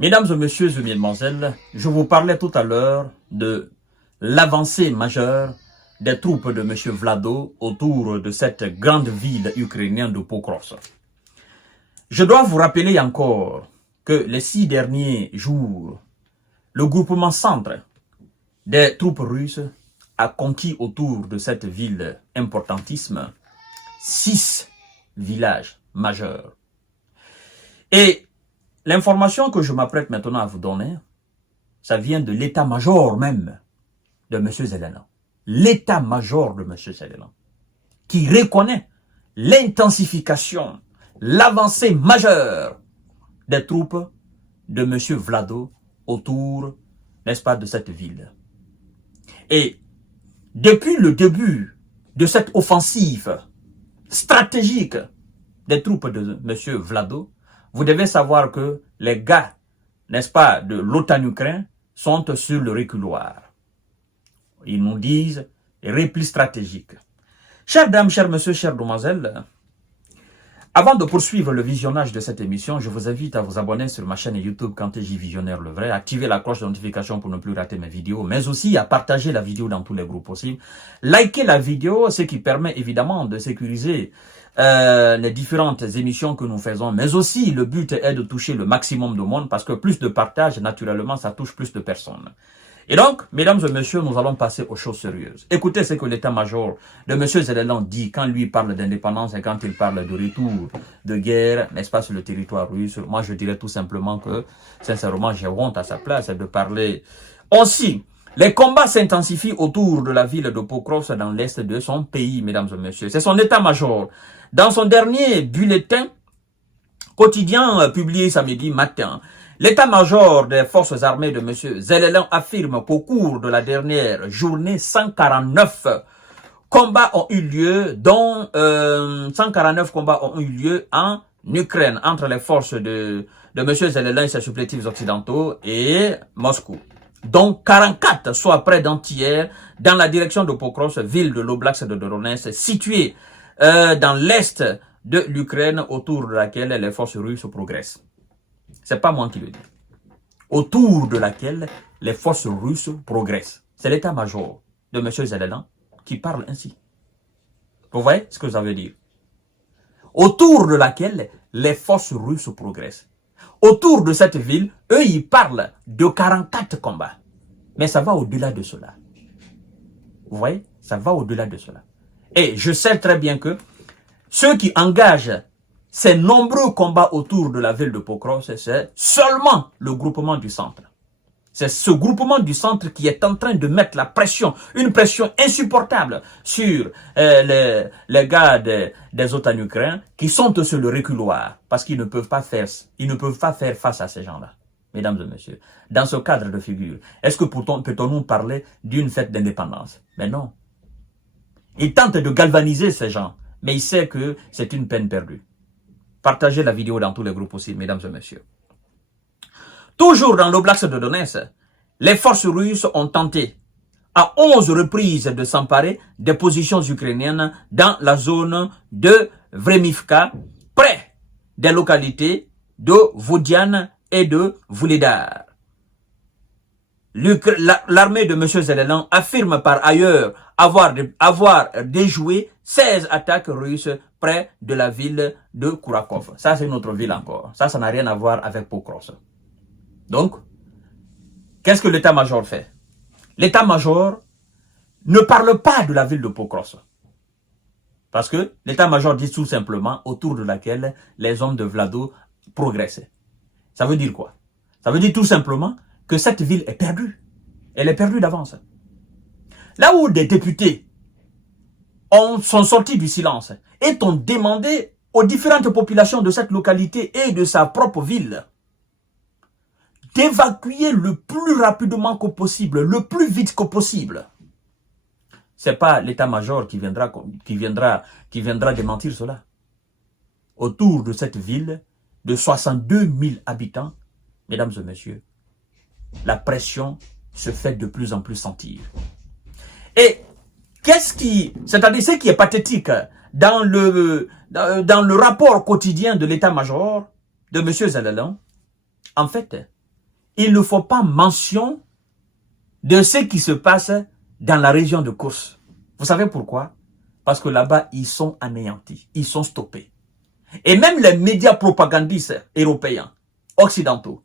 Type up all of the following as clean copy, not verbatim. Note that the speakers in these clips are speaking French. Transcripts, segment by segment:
Mesdames et messieurs et mesdemoiselles, je vous parlais tout à l'heure de l'avancée majeure des troupes de M. Vlado autour de cette grande ville ukrainienne de Pokrovsk. Je dois vous rappeler encore que les 6 derniers jours, le groupement centre des troupes russes a conquis autour de cette ville importantissime 6 villages majeurs. Et l'information que je m'apprête maintenant à vous donner, ça vient de l'état-major même de M. Zelensky. L'état-major de M. Zelensky, qui reconnaît l'intensification, l'avancée majeure des troupes de M. Vlado autour, n'est-ce pas, de cette ville. Et depuis le début de cette offensive stratégique des troupes de M. Vlado, vous devez savoir que les gars, n'est-ce pas, de l'OTAN-Ukraine sont sur le reculoir. Ils nous disent repli stratégique. Chères dames, chers messieurs, chères demoiselles, avant de poursuivre le visionnage de cette émission, je vous invite à vous abonner sur ma chaîne YouTube KantéJ Visionnaire le Vrai, activer la cloche de notification pour ne plus rater mes vidéos, mais aussi à partager la vidéo dans tous les groupes possibles. Likez la vidéo, ce qui permet évidemment de sécuriser les différentes émissions que nous faisons, mais aussi le but est de toucher le maximum de monde parce que plus de partage, naturellement, ça touche plus de personnes. Et donc, mesdames et messieurs, nous allons passer aux choses sérieuses. Écoutez ce que l'état-major de M. Zelensky dit quand lui parle d'indépendance et quand il parle de retour de guerre, n'est-ce pas, sur le territoire russe. Moi, je dirais tout simplement que, sincèrement, j'ai honte à sa place de parler. Aussi, les combats s'intensifient autour de la ville de Pokrovsk dans l'est de son pays, mesdames et messieurs. C'est son état-major. Dans son dernier bulletin quotidien publié samedi matin, l'état-major des forces armées de M. Zelensky affirme qu'au cours de la dernière journée, 149 combats ont eu lieu, dont 149 combats ont eu lieu en Ukraine, entre les forces de M. Zelensky et ses supplétifs occidentaux et Moscou. Donc 44, soit près d'entière, dans la direction de Pokrovsk, ville de l'Oblast de Donetsk, située dans l'est de l'Ukraine, autour de laquelle les forces russes progressent. C'est pas moi qui le dis. Autour de laquelle les forces russes progressent. C'est l'état-major de M. Zelensky qui parle ainsi. Vous voyez ce que ça veut dire? Autour de laquelle les forces russes progressent. Autour de cette ville, eux, ils parlent de 44 combats. Mais ça va au-delà de cela. Vous voyez? Ça va au-delà de cela. Et je sais très bien que ceux qui engagent ces nombreux combats autour de la ville de Pokrovsk, c'est seulement le groupement du centre. C'est ce groupement du centre qui est en train de mettre la pression, une pression insupportable sur les gars des OTAN ukrainiens qui sont sur le reculoir parce qu'ils ne peuvent pas faire face à ces gens-là. Mesdames et messieurs, dans ce cadre de figure, est-ce que peut-on parler d'une fête d'indépendance? Mais non. Il tente de galvaniser ces gens, mais il sait que c'est une peine perdue. Partagez la vidéo dans tous les groupes aussi, mesdames et messieurs. Toujours dans l'Oblast de Donetsk, les forces russes ont tenté à 11 reprises de s'emparer des positions ukrainiennes dans la zone de Vremivka, près des localités de Vodiane et de Vuhledar. L'armée de M. Zelensky affirme par ailleurs avoir déjoué 16 attaques russes près de la ville de Kourakov. Ça, c'est une autre ville encore. Ça n'a rien à voir avec Pokrovsk. Donc, qu'est-ce que l'état-major fait? L'état-major ne parle pas de la ville de Pokrovsk. Parce que l'état-major dit tout simplement autour de laquelle les hommes de Vlado progressaient. Ça veut dire quoi? Ça veut dire tout simplement que cette ville est perdue. Elle est perdue d'avance. Là où des députés sont sortis du silence et ont demandé aux différentes populations de cette localité et de sa propre ville d'évacuer le plus rapidement que possible, le plus vite que possible. Ce n'est pas l'état-major qui viendra démentir cela. Autour de cette ville de 62 000 habitants, mesdames et messieurs, la pression se fait de plus en plus sentir. Et c'est-à-dire ce qui est pathétique dans le rapport quotidien de l'état-major de M. Zelensky, en fait, il ne faut pas mention de ce qui se passe dans la région de Kurs. Vous savez pourquoi? Parce que là-bas, ils sont anéantis, ils sont stoppés. Et même les médias propagandistes européens, occidentaux,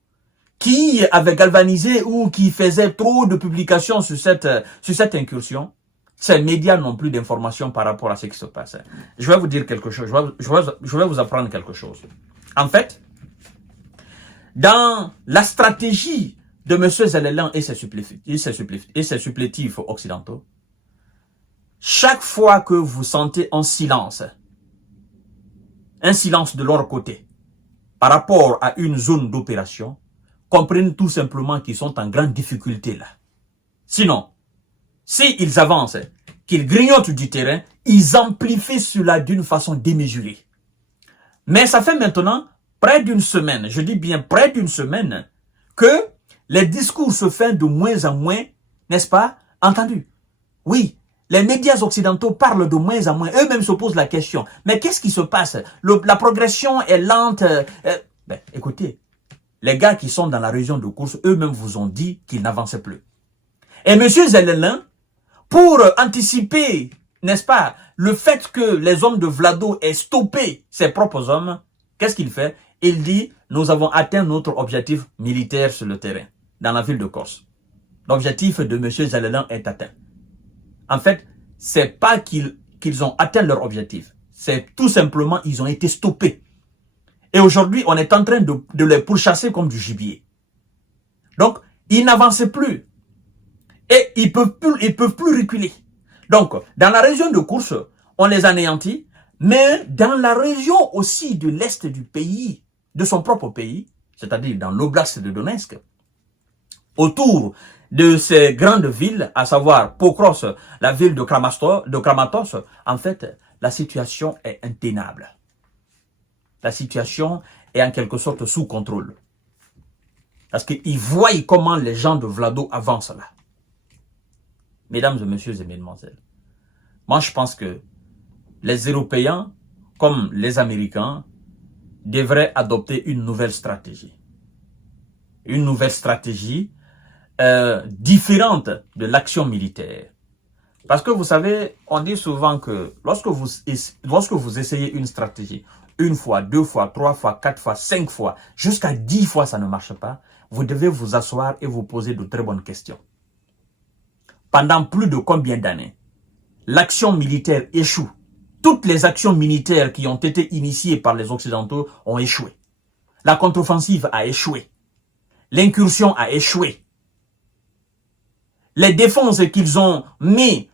qui avaient galvanisé ou qui faisaient trop de publications sur cette incursion, ces médias n'ont plus d'informations par rapport à ce qui se passe. Je vais vous dire quelque chose, je vais vous apprendre quelque chose. En fait, dans la stratégie de M. Zelensky et ses supplétifs occidentaux, chaque fois que vous sentez un silence de leur côté par rapport à une zone d'opération, comprenez tout simplement qu'ils sont en grande difficulté là. Sinon, s'ils avancent, qu'ils grignotent du terrain, ils amplifient cela d'une façon démesurée. Mais ça fait maintenant près d'une semaine, je dis bien près d'une semaine, que les discours se font de moins en moins, n'est-ce pas, entendus. Oui, les médias occidentaux parlent de moins en moins, eux-mêmes se posent la question, mais qu'est-ce qui se passe? La progression est lente. Écoutez, les gars qui sont dans la région de Kurs, eux-mêmes vous ont dit qu'ils n'avançaient plus. Et M. Zelensky, pour anticiper, n'est-ce pas, le fait que les hommes de Vlado aient stoppé ses propres hommes, qu'est-ce qu'il fait? Il dit, nous avons atteint notre objectif militaire sur le terrain, dans la ville de Kors. L'objectif de M. Zelensky est atteint. En fait, c'est pas qu'ils ont atteint leur objectif, c'est tout simplement ils ont été stoppés. Et aujourd'hui, on est en train de les pourchasser comme du gibier. Donc, ils n'avancent plus. Et ils peuvent plus reculer. Donc, dans la région de Kurs, on les anéantit, mais dans la région aussi de l'est du pays, de son propre pays, c'est-à-dire dans l'oblast de Donetsk, autour de ces grandes villes, à savoir Pokros, la ville de Kramatorsk, en fait, la situation est intenable. La situation est en quelque sorte sous contrôle. Parce qu'ils voient comment les gens de Vlado avancent là. Mesdames et messieurs et mesdemoiselles, moi je pense que les Européens, comme les Américains, devraient adopter une nouvelle stratégie. Une nouvelle stratégie différente de l'action militaire. Parce que vous savez, on dit souvent que lorsque vous essayez une stratégie, une fois, deux fois, trois fois, quatre fois, 5 fois, jusqu'à 10 fois ça ne marche pas, vous devez vous asseoir et vous poser de très bonnes questions. Pendant plus de combien d'années l'action militaire échoue? Toutes les actions militaires qui ont été initiées par les Occidentaux ont échoué. La contre-offensive a échoué. L'incursion a échoué. Les défenses qu'ils ont mis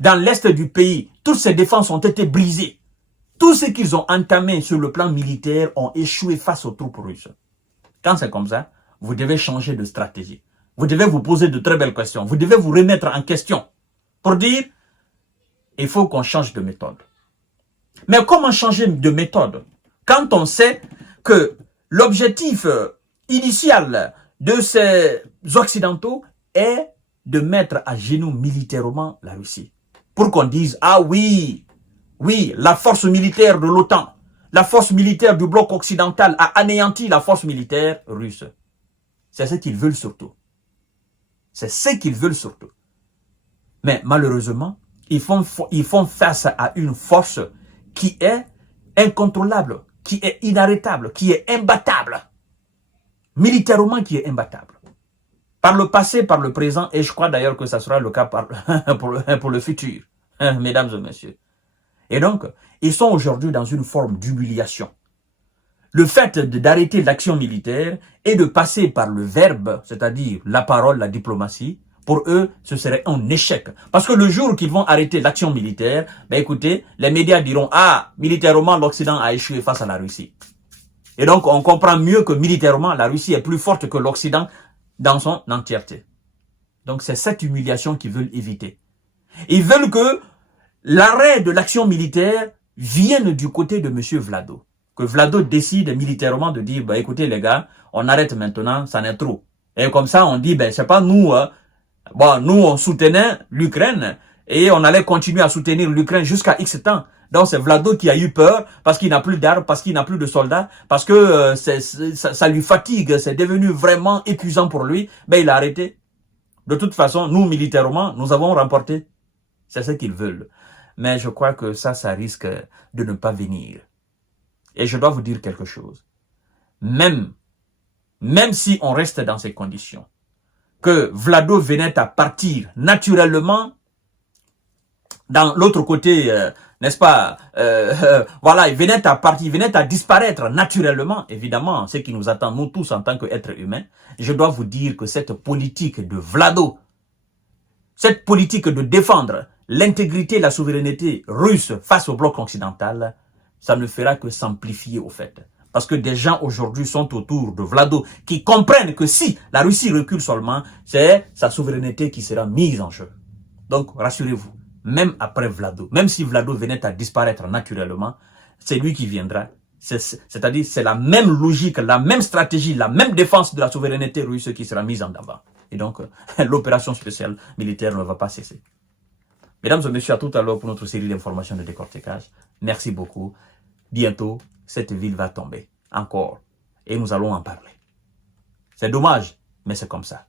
dans l'est du pays, toutes ces défenses ont été brisées. Tout ce qu'ils ont entamé sur le plan militaire ont échoué face aux troupes russes. Quand c'est comme ça, vous devez changer de stratégie. Vous devez vous poser de très belles questions. Vous devez vous remettre en question pour dire, il faut qu'on change de méthode. Mais comment changer de méthode quand on sait que l'objectif initial de ces Occidentaux est de mettre à genoux militairement la Russie? Pour qu'on dise, ah oui, la force militaire de l'OTAN, la force militaire du bloc occidental a anéanti la force militaire russe. C'est ce qu'ils veulent surtout. C'est ce qu'ils veulent surtout. Mais malheureusement, ils font face à une force qui est incontrôlable, qui est inarrêtable, qui est imbattable. Militairement, qui est imbattable. Par le passé, par le présent, et je crois d'ailleurs que ça sera le cas pour le futur, mesdames et messieurs. Et donc, ils sont aujourd'hui dans une forme d'humiliation. Le fait d'arrêter l'action militaire et de passer par le verbe, c'est-à-dire la parole, la diplomatie, pour eux, ce serait un échec. Parce que le jour qu'ils vont arrêter l'action militaire, ben écoutez, les médias diront, ah, militairement, l'Occident a échoué face à la Russie. Et donc, on comprend mieux que militairement, la Russie est plus forte que l'Occident dans son entièreté. Donc, c'est cette humiliation qu'ils veulent éviter. Ils veulent que l'arrêt de l'action militaire vienne du côté de M. Vlado. Que Vlado décide militairement de dire, bah, écoutez les gars, on arrête maintenant, ça n'est trop. Et comme ça, on dit, ben c'est pas nous, bon, nous on soutenait l'Ukraine et on allait continuer à soutenir l'Ukraine jusqu'à X temps. Donc c'est Vlado qui a eu peur parce qu'il n'a plus d'armes, parce qu'il n'a plus de soldats, parce que ça lui fatigue, c'est devenu vraiment épuisant pour lui. Ben il a arrêté. De toute façon, nous militairement, nous avons remporté. C'est ce qu'ils veulent. Mais je crois que ça risque de ne pas venir. Et je dois vous dire quelque chose. Même si on reste dans ces conditions, que Vlado venait à partir naturellement dans l'autre côté, n'est-ce pas, voilà, il venait à partir, il venait à disparaître naturellement, évidemment, ce qui nous attend, nous tous en tant qu'êtres humains. Je dois vous dire que cette politique de Vlado, cette politique de défendre l'intégrité et la souveraineté russe face au bloc occidental, ça ne fera que s'amplifier au fait. Parce que des gens aujourd'hui sont autour de Vlado qui comprennent que si la Russie recule seulement, c'est sa souveraineté qui sera mise en jeu. Donc rassurez-vous, même après Vlado, même si Vlado venait à disparaître naturellement, c'est lui qui viendra. C'est-à-dire c'est la même logique, la même stratégie, la même défense de la souveraineté russe qui sera mise en avant. Et donc l'opération spéciale militaire ne va pas cesser. Mesdames et messieurs, à tout à l'heure pour notre série d'informations de décortiquage. Merci beaucoup. Bientôt, cette ville va tomber. Encore. Et nous allons en parler. C'est dommage, mais c'est comme ça.